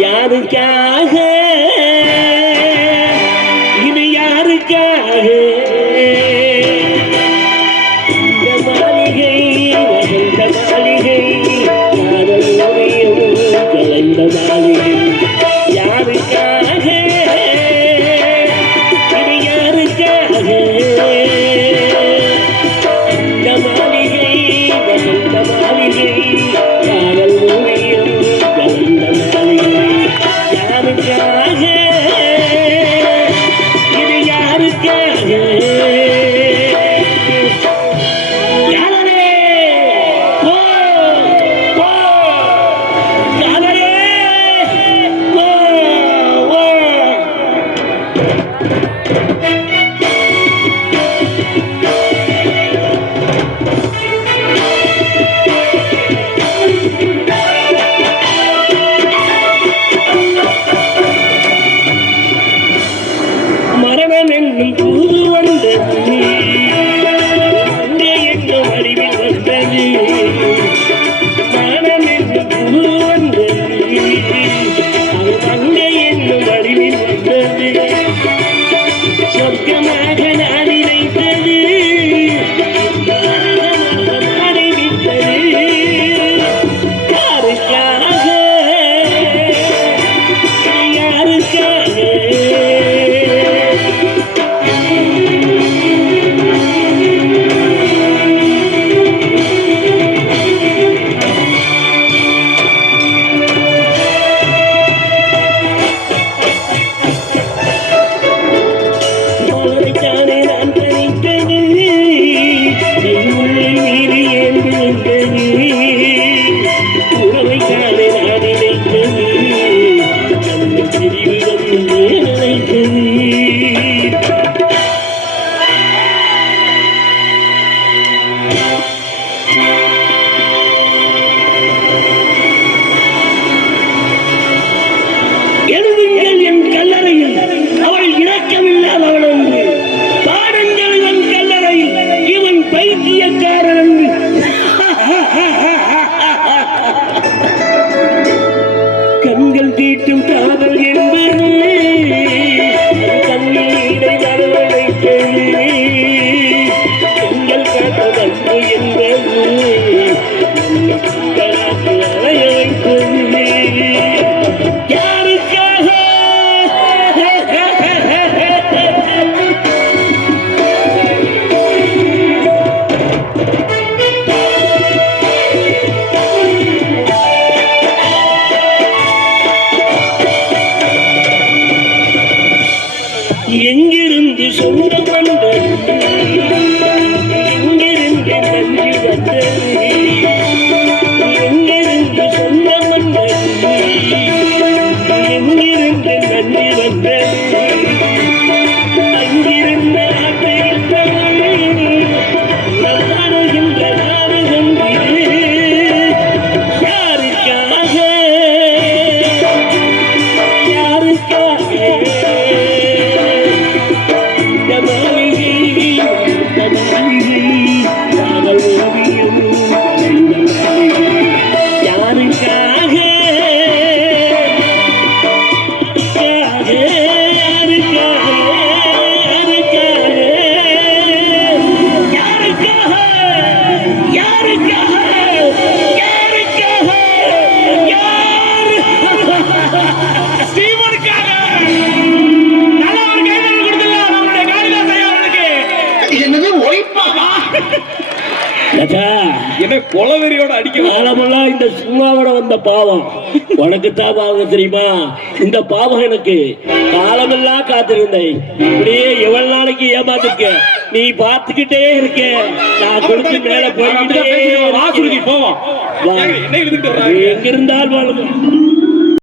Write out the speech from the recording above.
யாருக்காக இது யாருக்காக இந்த மாளிகை வசந்த மாளிகை காதல் ஓவியம் கலைந்த மாளிகை யாருக்காக இது யாருக்காக இந்த மாளிகை வசந்த மாளிகை காதல் ஓவியம் கலைந்த மாளிகை யாருக்காக இது யாருக்காக மரணம் என்னும் தூது வந்தது அங்கே என்னும் அறிவில் வந்தது மரணம் என்னும் தூது வந்தது அது அங்கே என்னும் அறிவில் வந்தது சொர்க்கமாக நான் நினைத்தது நரகமாக மாறிவிட்டது யாருக்காக யாருக்காக மலரைத்தானே நான் பறித்தது என் உள்ளே மீறி ஏந்திருந்தது உறவைத்தானே நான் நினைத்தது அந்த பிரிவு வந்து நினைத்தது எழுதுங்கள் என் கல்லறையில் அவள் இரக்கமில்லாதவள் என்று பாடுங்கள் இவன் கல்லறையில் இவன் பைத்தியக்காரன் என்று கண்கள் தீட்டும் காதல் என்பது கண்ணீரை வரவழைத்தது எங்கள் காதல் என்பது அலைய வைத்தது யாருக்காக எங்கிருந்து சொந்தம் வந்தது எங்கிருந்து நன்றி வந்தது எங்கிருந்து சொந்தம் வந்தது எங்கிருந்து நன்றி வந்தது அங்கிருந்த நாடுகின்ற நாடுகம் யாருக்காக யாருக்காக இந்த மாளிகை இந்த மாளிகை காதல் ஓவியம் கலைந்த மாளிகை யாருக்காக என்ன கொலவெறியோட அடிக்கலாம் இந்த சும்மாவோட வந்த பாவம் உனக்கு தான் பாவம் தெரியுமா? இந்த பாவம் எனக்கு காலமெல்லாம் காத்திருந்தேன். இப்படியே எவ்வளவு நாளைக்கு ஏமாத்திருக்க நீ பார்த்துக்கிட்டே இருக்க. நான் கொடுத்து மேல போய் போவோம். எங்க இருந்தால்